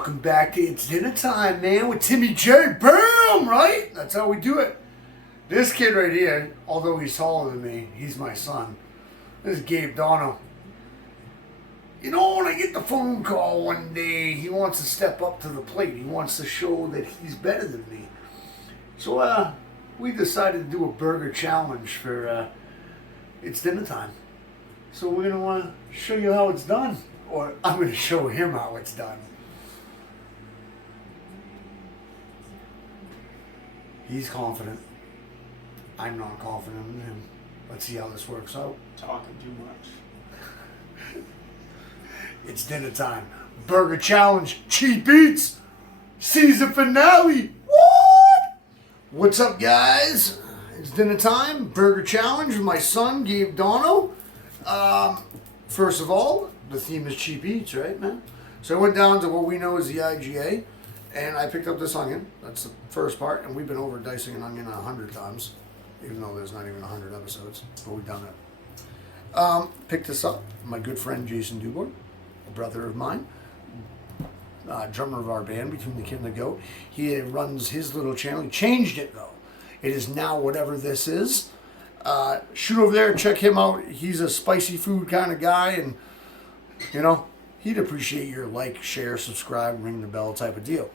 Welcome back to It's Dinner Time, man, with Timmy J. Boom, right? That's how we do it. This kid right here, although he's taller than me, he's my son. This is Gabe Dono. You know, when I get the phone call one day, he wants to step up to the plate. He wants to show that he's better than me. So, we decided to do a burger challenge for, It's Dinner Time. So we're going to want to show you how it's done. Or I'm going to show him how it's done. He's confident. I'm not confident in him. Let's see how this works out. Talking too much. It's dinner time. Burger challenge. Cheap eats. Season finale. What? What's up, guys? It's dinner time. Burger challenge with my son, Gabe Dono. First of all, the theme is cheap eats, right, man? So I went down to what we know as the IGA, and I picked up this onion. That's the first part, and we've been over dicing an onion 100 times, even though there's not even 100 episodes, but we've done it. Picked this up. My good friend Jason Dubois, a brother of mine, drummer of our band, Between the Kid and the Goat. He runs his little channel. He changed it, though. It is now whatever this is. Shoot over there, check him out. He's a spicy food kind of guy, and you know, he'd appreciate your like, share, subscribe, ring the bell type of deal.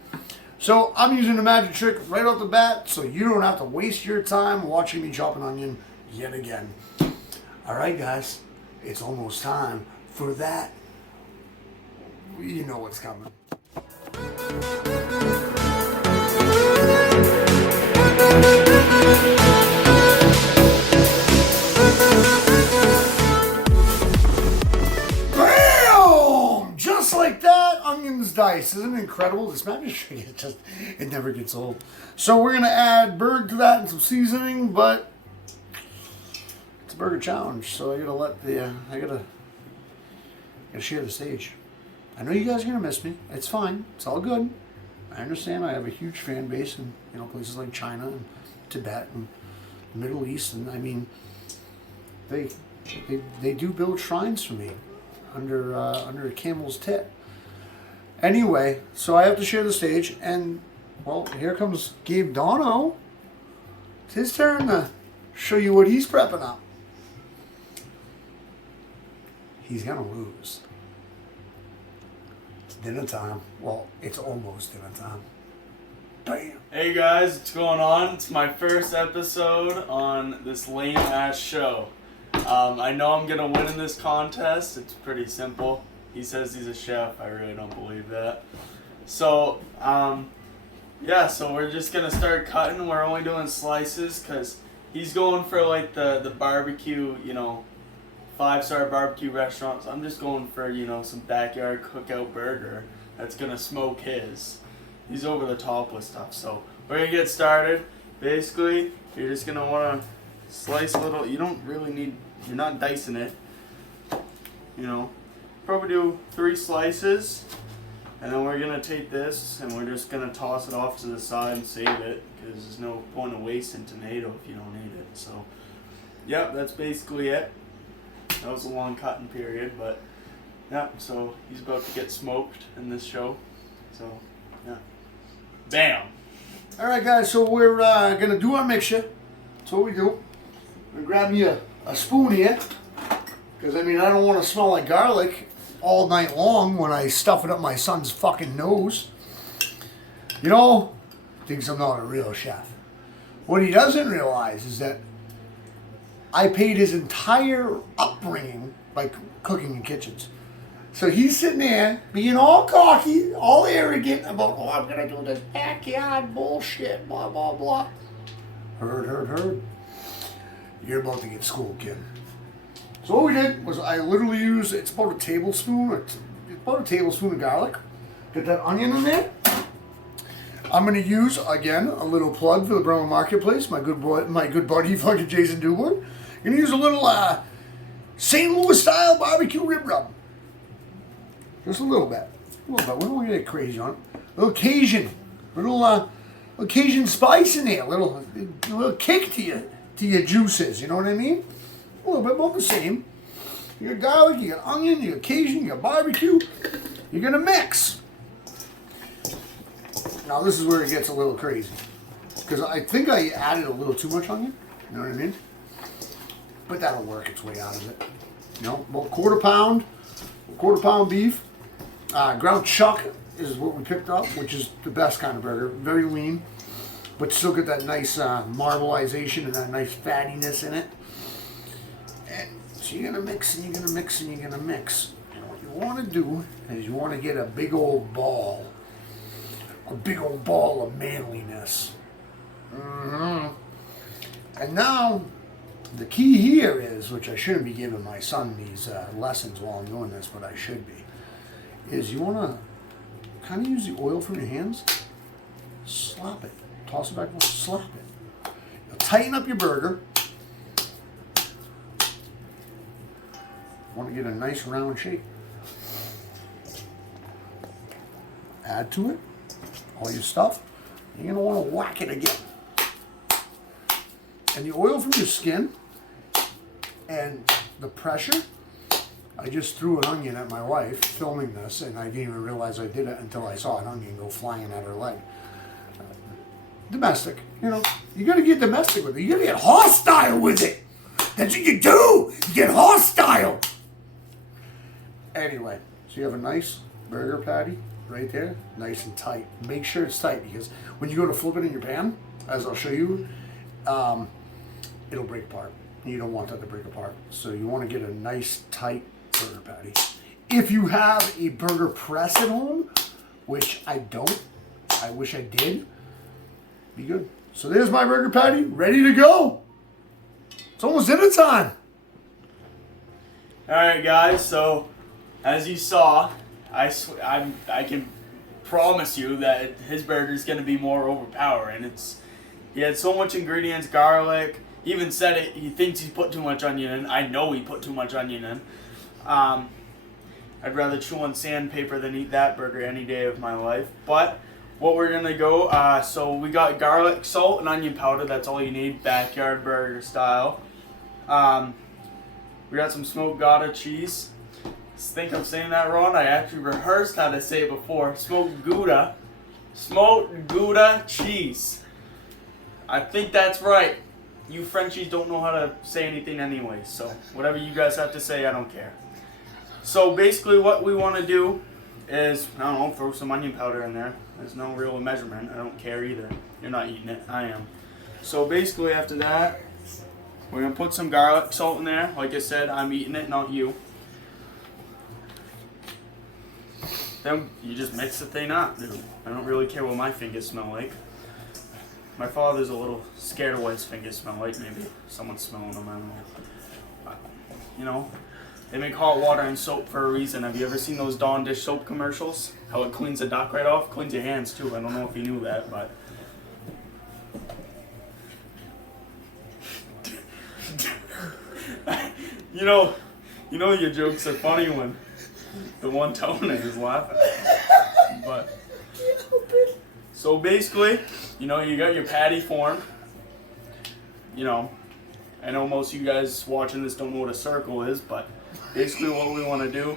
So I'm using the magic trick right off the bat, so you don't have to waste your time watching me chop an onion yet again. All right, guys, it's almost time for that. You know what's coming. Like that, onions diced. Isn't it incredible? This magic trick, it never gets old. So we're gonna add burger to that and some seasoning, but it's a burger challenge, so I gotta share the stage. I know you guys are gonna miss me. It's fine. It's all good. I understand. I have a huge fan base in places like China and Tibet and the Middle East, and I mean, they do build shrines for me under a camel's tit. Anyway, so I have to share the stage, and well, here comes Gabe Dono. It's his turn to show you what he's prepping up. He's gonna lose. It's dinner time. Well, it's almost dinner time. Bam. Hey guys, what's going on? It's my first episode on this lame ass show. I know I'm gonna win in this contest. It's pretty simple. He says he's a chef. I really don't believe that. So, yeah, so we're just gonna start cutting. We're only doing slices because he's going for like the barbecue, 5-star barbecue restaurants. I'm just going for, some backyard cookout burger that's gonna smoke his. He's over the top with stuff. So we're gonna get started. Basically, you're just gonna wanna slice a little. You don't really need, you're not dicing it. Probably do 3 slices, and then we're gonna take this and we're just gonna toss it off to the side and save it, because there's no point of wasting tomato if you don't need it. So, yep, that's basically it. That was a long cutting period, but yeah. So he's about to get smoked in this show. So, yeah, bam. All right, guys. So we're gonna do our mixture. That's what we do. I'm gonna grab me a spoon here, because I don't want to smell like garlic all night long when I stuff it up my son's fucking nose. Thinks I'm not a real chef. What he doesn't realize is that I paid his entire upbringing by cooking in kitchens. So he's sitting there being all cocky, all arrogant about, I'm gonna do this backyard bullshit, blah, blah, blah. Heard. You're about to get schooled, kid. So what we did was I literally used, it's about a tablespoon of garlic. Get that onion in there. I'm going to use, again, a little plug for the Bremer Marketplace, my good buddy, fucking Jason Dubois. I'm going to use a little St. Louis style barbecue rib rub. Just a little bit. We don't want to get crazy on it. A little Cajun. Little Cajun spice in there. A little kick to your juices, you know what I mean? A little bit about the same. You got garlic, you got onion, you got Cajun, you got barbecue. You're gonna mix. Now this is where it gets a little crazy. Because I think I added a little too much onion. You know what I mean? But that'll work its way out of it. You know, about quarter pound beef. Ground chuck is what we picked up, which is the best kind of burger. Very lean, but still get that nice marbleization and that nice fattiness in it. And so you're gonna mix and you're gonna mix and you're gonna mix. And what you want to do is you want to get a big old ball of manliness. And now the key here is, which I shouldn't be giving my son these lessons while I'm doing this, but I should be, is you want to kind of use the oil from your hands, slap it, toss it back, slap it. You'll tighten up your burger. Want to get a nice round shape. Add to it all your stuff. You're going to want to whack it again. And the oil from your skin and the pressure, I just threw an onion at my wife filming this, and I didn't even realize I did it until I saw an onion go flying at her leg. Domestic, you know, you got to get domestic with it. You got to get hostile with it. That's what you do. You get hostile. Anyway, so you have a nice burger patty right there, nice and tight. Make sure it's tight, because when you go to flip it in your pan, as I'll show you, it'll break apart. You don't want that to break apart. So you want to get a nice tight burger patty. If you have a burger press at home, which I don't, I wish I did, be good. So there's my burger patty, ready to go. It's almost dinner time. All right, guys. So as you saw, I can promise you that his burger is going to be more overpowering. He had so much ingredients, garlic. He even said it. He thinks he's put too much onion in. I know he put too much onion in. I'd rather chew on sandpaper than eat that burger any day of my life. But what we're gonna go. So we got garlic, salt, and onion powder. That's all you need, backyard burger style. We got some smoked Gouda cheese. I think I'm saying that wrong. I actually rehearsed how to say it before. Smoked Gouda cheese. I think that's right. You Frenchies don't know how to say anything anyway, so whatever you guys have to say, I don't care. So basically what we want to do is, I don't know, throw some onion powder in there. There's no real measurement. I don't care either. You're not eating it. I am. So basically after that, we're going to put some garlic salt in there. Like I said, I'm eating it, not you. Then you just mix the thing up, dude. I don't really care what my fingers smell like. My father's a little scared of what his fingers smell like. Maybe someone's smelling them, I don't know. But, you know, they make hot water and soap for a reason. Have you ever seen those Dawn dish soap commercials? How it cleans the duck right off? Cleans your hands too. I don't know if you knew that, but... You know your jokes are funny when the one telling it is laughing. But... So basically, you know, you got your patty formed. You know, I know most of you guys watching this don't know what a circle is, but basically what we want to do,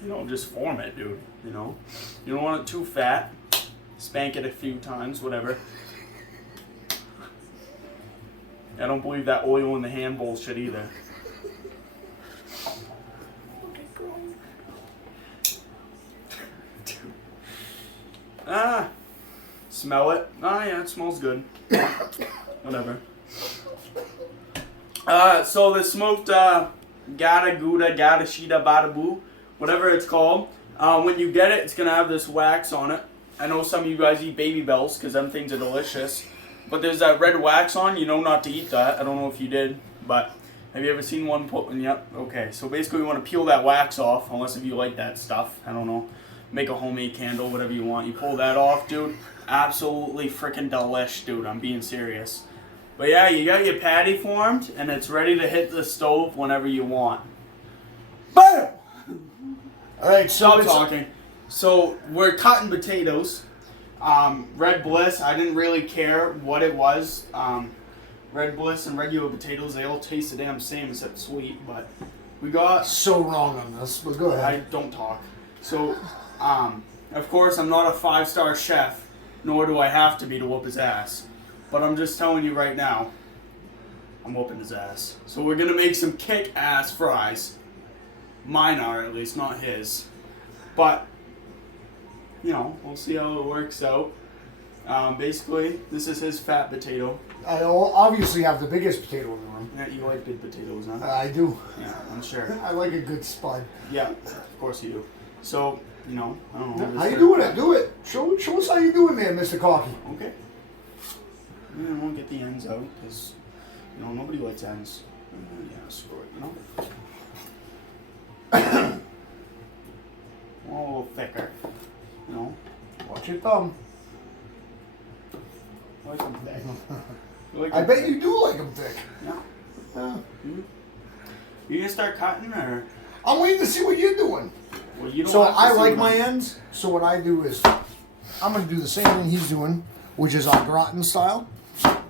you know, just form it, dude. You know, you don't want it too fat. Spank it a few times, whatever. I don't believe that oil in the hand bullshit either. Smell it. Yeah, it smells good. Whatever. So the smoked Gouda, Gouda Shida Bada Boo, whatever it's called. When you get it, it's gonna have this wax on it. I know some of you guys eat Baby Bells because them things are delicious. But there's that red wax on. You know not to eat that. I don't know if you did, but have you ever seen one put? Yep. Okay. So basically, we want to peel that wax off, unless if you like that stuff. I don't know. Make a homemade candle, whatever you want. You pull that off, dude. Absolutely freaking delish, dude. I'm being serious. But yeah, you got your patty formed, and it's ready to hit the stove whenever you want. Bam! All right, Stop talking. So we're cutting potatoes. Red Bliss, I didn't really care what it was. Red Bliss and regular potatoes, they all taste the damn same except sweet. But we got... So wrong on this, but go ahead. I don't talk. So, Of course, I'm not a 5-star chef, nor do I have to be to whoop his ass. But I'm just telling you right now, I'm whooping his ass. So we're gonna make some kick-ass fries. Mine are, at least, not his. But, you know, we'll see how it works out. Basically, this is his fat potato. I obviously have the biggest potato in the room. Yeah, you like big potatoes, huh? I do. Yeah, I'm sure. I like a good spud. Yeah, of course you do. So, you know, I don't know. How you doing it? Do it. Show us how you doing there, Mr. Cocky. Okay. I won't get the ends out because, you know, nobody likes ends. Yeah, screw it, you know? A little thicker, you know? Watch your thumb. I like them thick. Like I bet you do like them thick. Yeah. Mm-hmm. You gonna start cutting or? I'm waiting to see what you're doing. Well, you don't So have to I see like what my I'm- ends. So what I do is, I'm gonna do the same thing he's doing, which is our gratin style.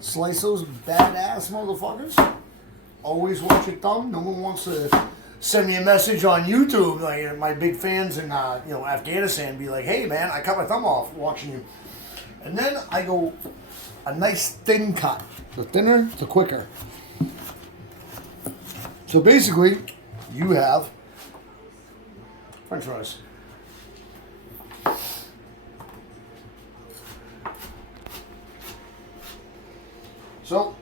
Slice those badass motherfuckers. Always watch your thumb. No one wants to send me a message on YouTube, like my big fans in Afghanistan, be like, "Hey man, I cut my thumb off watching you." And then I go a nice thin cut. The thinner, the quicker. So basically, you have French fries. So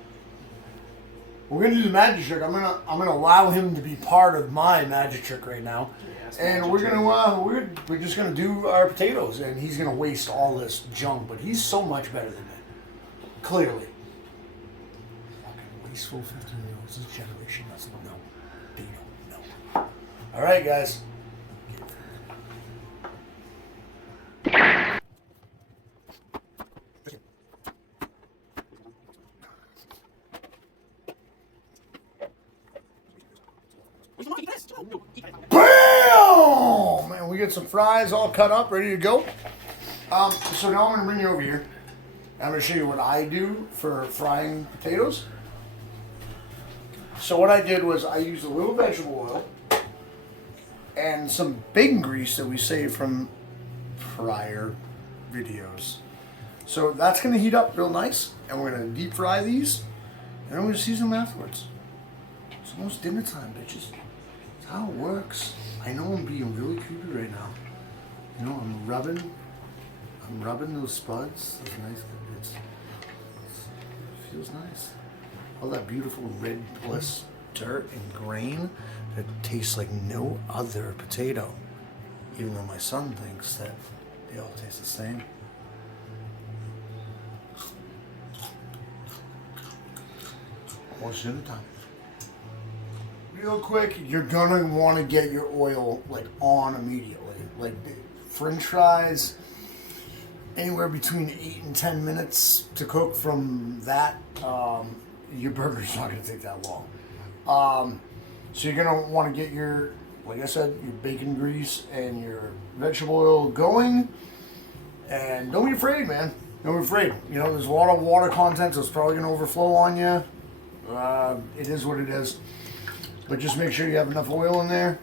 we're gonna do the magic trick. I'm gonna allow him to be part of my magic trick right now, Yes, and magic we're trick. gonna we're just gonna do our potatoes, and he's gonna waste all this junk, but he's so much better than me. Clearly. Fucking wasteful 15-year-olds. This generation doesn't know. They don't know. All right, guys. Bam! Man, we get some fries all cut up, ready to go. So now I'm gonna bring you over here. I'm gonna show you what I do for frying potatoes. So what I did was I used a little vegetable oil and some bacon grease that we saved from prior videos. So that's gonna heat up real nice, and we're gonna deep fry these, and I'm gonna season them afterwards. It's almost dinner time, bitches. That's how it works. I know I'm being really creepy right now. You know, I'm rubbing those spuds. Those nice. It feels nice. All that beautiful red bliss dirt and grain that tastes like no other potato. Even though my son thinks that they all taste the same. Almost dinner time. Real quick, you're gonna want to get your oil like on immediately. Like French fries, anywhere between 8 and 10 minutes to cook from that. Your burger's not gonna take that long. So you're gonna want to get your, like I said, your bacon grease and your vegetable oil going. And don't be afraid, man. Don't be afraid. You know, there's a lot of water content, so it's probably gonna overflow on you. It is what it is. But just make sure you have enough oil in there.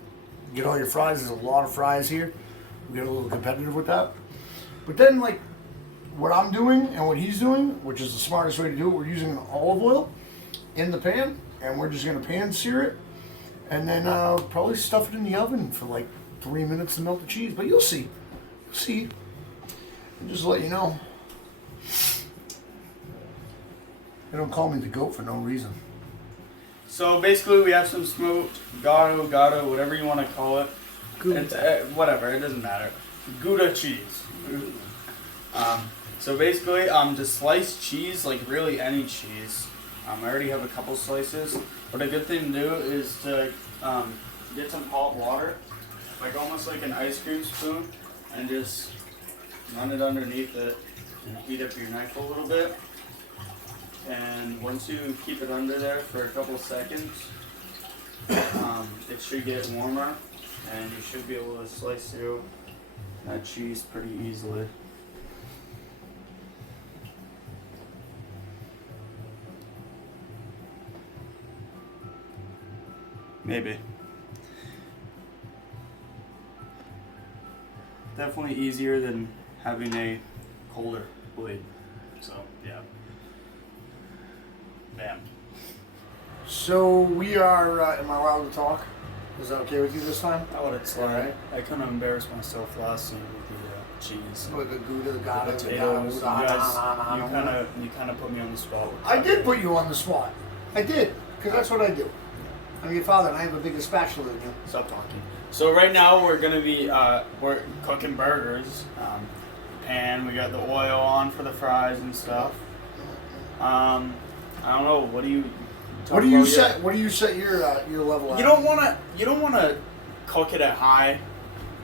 Get all your fries. There's a lot of fries here. We get a little competitive with that. But then, like, what I'm doing and what he's doing, which is the smartest way to do it, we're using olive oil in the pan, and we're just gonna pan sear it, and then probably stuff it in the oven for like 3 minutes to melt the cheese. But you'll see. You'll see. And just to let you know, they don't call me the goat for no reason. So basically, we have some smoked Gouda, whatever you want to call it. It's, whatever, it doesn't matter. Gouda cheese. So basically, to slice cheese, like really any cheese, I already have a couple slices. But a good thing to do is to get some hot water, like almost like an ice cream spoon, and just run it underneath it and heat up your knife a little bit. And once you keep it under there for a couple seconds, it should get warmer, and you should be able to slice through that cheese pretty easily. Maybe. definitely easier than having a colder blade. So yeah. Bam. So we are, am I allowed to talk? Is that okay with you this time? I would have said Alright. I couldn't have embarrassed myself last time with the cheese. With the Gouda, the The Gouda, potatoes. You guys, you kind of put me on the spot. With I that. did put you on the spot. I did, because that's what I do. I'm your father, and I have a bigger spatula than you. Stop talking. So right now we're gonna be we're cooking burgers. Pan. We got the oil on for the fries and stuff. I don't know. What do you? What do you set? What do you set your level at? You don't wanna cook it at high.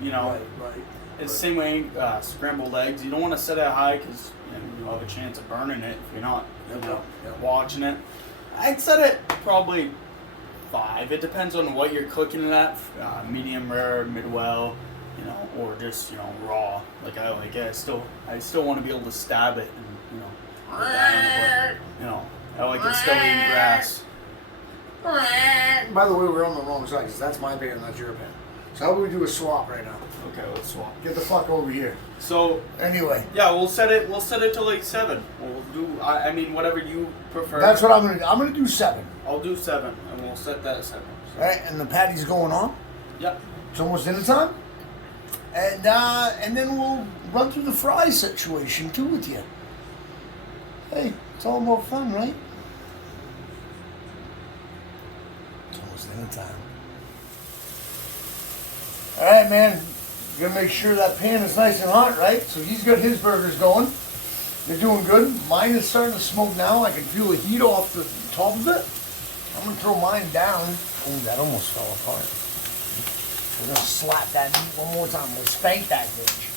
You know. Right. It's the same way scrambled eggs. You don't want to set it high because you have a chance of burning it if you're not watching it. I'd set it probably 5. It depends on what you're cooking it at. Medium rare, mid-well, or just raw. Like I like it. I still want to be able to stab it and put that in the I like it still eating grass. By the way, we're on the wrong side because that's my pan, that's your pan. So how about we do a swap right now? Okay, let's swap. Get the fuck over here. So anyway, yeah, we'll set it to like 7. We'll do. I mean, whatever you prefer. That's what I'm gonna do. I'm gonna do 7. I'll do 7, and we'll set that at 7. So. All right, and the patty's going on. Yep. It's almost dinner time, and then we'll run through the fry situation too with you. Hey, it's all about fun, right? It's almost dinner time. All right, man. You gotta make sure that pan is nice and hot, right? So he's got his burgers going. They're doing good. Mine is starting to smoke now. I can feel the heat off the top of it. I'm gonna throw mine down. Oh, that almost fell apart. We're gonna slap that meat one more time. We'll spank that bitch.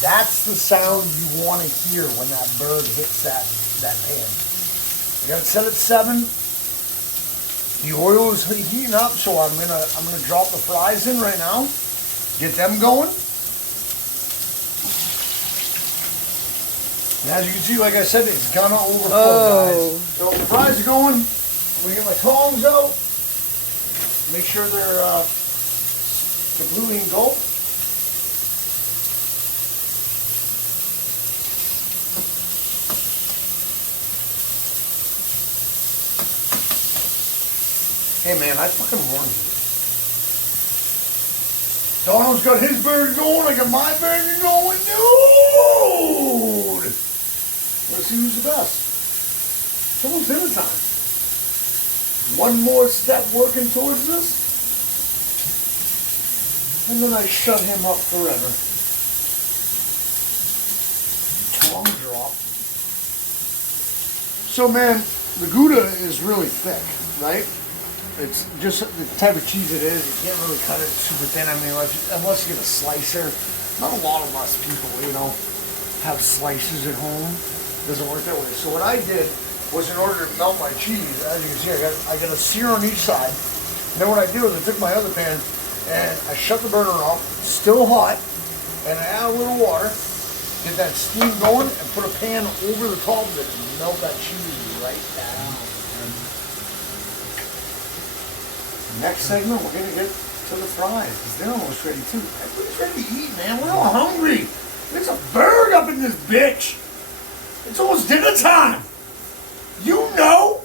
That's the sound you want to hear when that bird hits that pan. You gotta set it 7. The oil is heating up, so I'm gonna drop the fries in right now. Get them going. And as you can see, like I said, it's gonna overflow, guys. So the fries are going. I'm gonna get my tongs out. Make sure they're completely engulfed. Hey man, I fucking warned you. Dono's got his burger going, I got my burger going, dude! Let's see who's the best. It's almost dinner time. One more step working towards this, and then I shut him up forever. Tongue drop. So man, the Gouda is really thick, right? It's just the type of cheese it is. You can't really cut it super thin. I mean, unless you get a slicer. Not a lot of us people, have slicers at home. It doesn't work that way. So what I did was, in order to melt my cheese, as you can see, I got a sear on each side. And then what I did was I took my other pan and I shut the burner off, still hot, and I add a little water, get that steam going, and put a pan over the top of it and melt that cheese right down. Next segment, we're gonna get to the fries because they're almost ready too. Everybody's ready to eat, man. We're all hungry. There's a bird up in this bitch. It's almost dinner time. You know,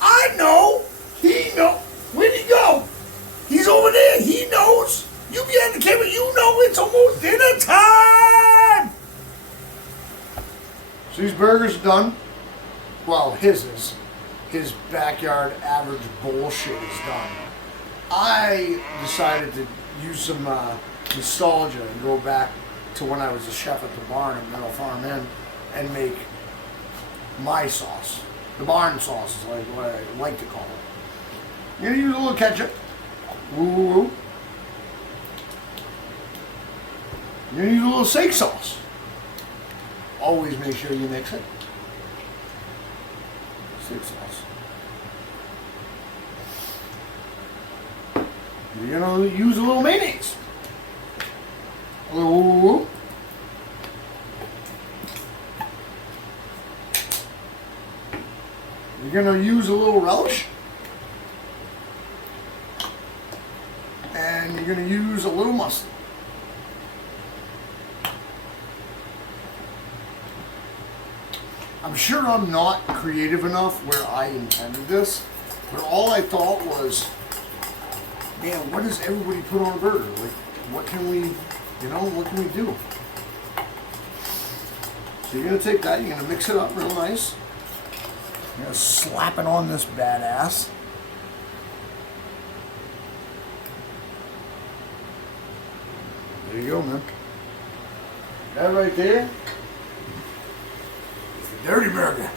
I know, he knows. Where'd he go? He's over there. He knows. You behind the camera, you know it's almost dinner time. So these burgers are done. Well, his is. His backyard average bullshit is done. I decided to use some nostalgia and go back to when I was a chef at the barn at Meadow Farm Inn and make my sauce. The barn sauce is like what I like to call it. You're gonna use a little ketchup. Woo. You're gonna use a little steak sauce. Always make sure you mix it. Steak sauce. You're gonna use a little mayonnaise. A little. You're gonna use a little relish. And and you're going to use a little mustard. I'm sure I'm not creative enough where I intended this, but all I thought was, man, what does everybody put on a burger? Like, what can we do? So you're going to take that, you're going to mix it up real nice. You're going to slap it on this badass. There you go, man. That right there is the dirty burger.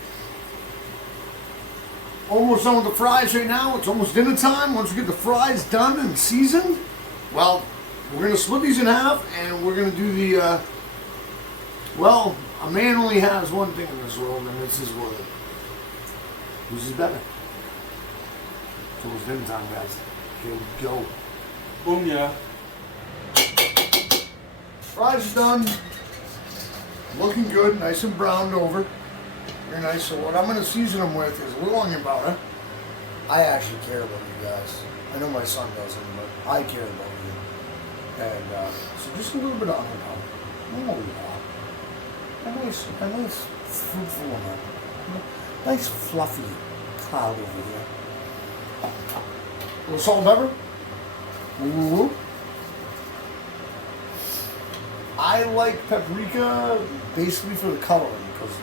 Almost done with the fries right now. It's almost dinner time. Once we get the fries done and seasoned, well, we're going to split these in half and we're going to do the, well, a man only has one thing in this world, and it's his word. Who's his better? It's almost dinner time, guys. Here we go. Boom, yeah. Fries are done. Looking good, nice and browned over. Very nice. So what I'm going to season them with is a little onion powder. I actually care about you guys. I know my son doesn't, but I care about you. And so just a little bit of onion powder. Oh yeah. A nice fruitful one. Nice fluffy cloud over here. A little salt and pepper. Ooh. I like paprika basically for the coloring because,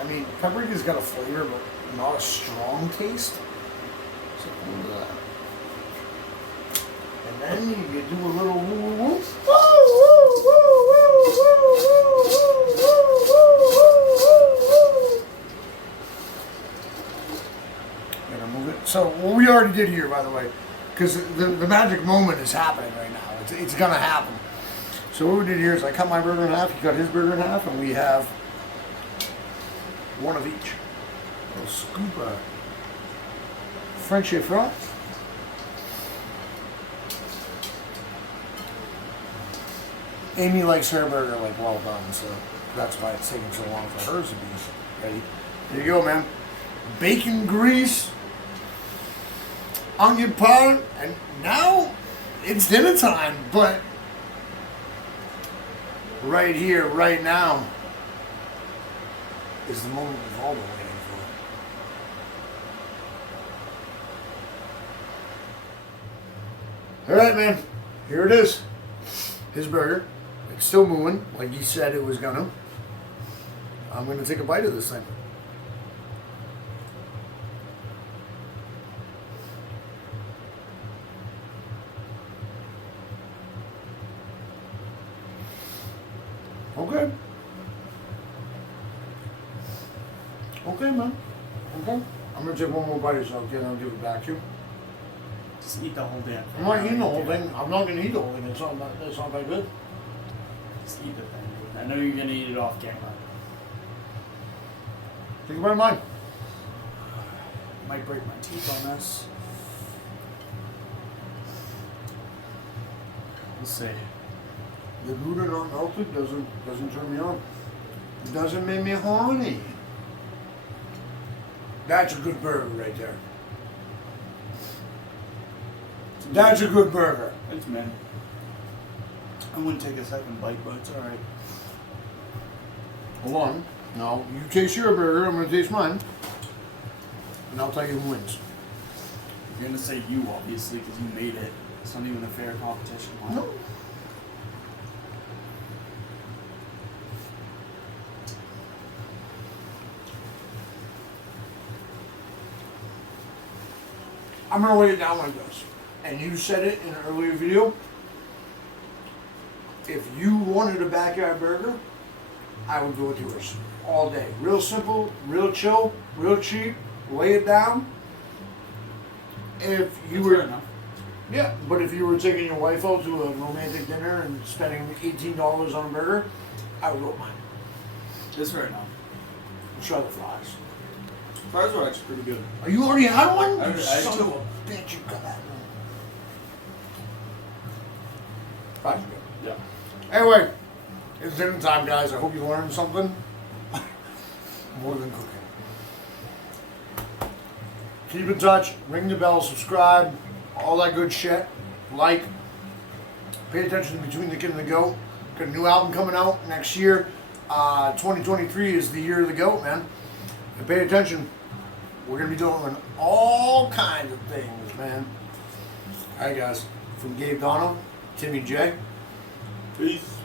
I mean, paprika's got a flavor but not a strong taste. So a little of that. And then you do a little woo woo woo. Gonna move it. So what we already did here, by the way, because the magic moment is happening right now. It's gonna happen. So what we did here is I cut my burger in half, he cut his burger in half, and we have one of each. A little scoop of French fries. Amy likes her burger like well done, so that's why it's taking so long for hers to be ready. There you go, man. Bacon grease, onion powder, and now it's dinner time, but right here, right now, is the moment we've all been waiting for. All right, man. Here it is. His burger. It's still moving, like he said it was gonna. I'm gonna take a bite of this thing. Okay. Okay, man. Okay. I'm gonna take one more bite, so okay, I'll give it back to you. Just eat the whole damn thing. I'm not eating the whole thing. I'm not gonna eat the whole thing. It's not that good. Just eat the thing. I know you're gonna eat it off camera. Take a bite of mine. Might break my teeth on this. We'll see. The Gouda not melted doesn't turn me on. It doesn't make me horny. That's a good burger right there. That's a good burger. It's man. I wouldn't take a second bite, but it's alright. Hold on. Now, you taste your burger, I'm going to taste mine. And I'll tell you who wins. You're gonna say you, obviously, because you made it. It's not even a fair competition. No. I'm going to lay it down like this. And you said it in an earlier video. If you wanted a backyard burger, I would go with yours all day. Real simple, real chill, real cheap. Lay it down. If you That's were, fair enough. yeah, but if you were taking your wife out to a romantic dinner and spending $18 on a burger, I would go with mine. That's fair enough. Let's try the fries. Fries were actually pretty good. Oh, you already had one? I You son took- of a bitch, you got that. Fries are good. Yeah. Anyway, it's dinner time, guys. I hope you learned something. More than cooking. Keep in touch. Ring the bell. Subscribe. All that good shit. Like. Pay attention to Between the Kid and the Goat. Got a new album coming out next year. 2023 is the year of the goat, man. And pay attention. We're going to be doing all kinds of things, man. All right, guys. From Gabe Dono, Timmy J. Peace.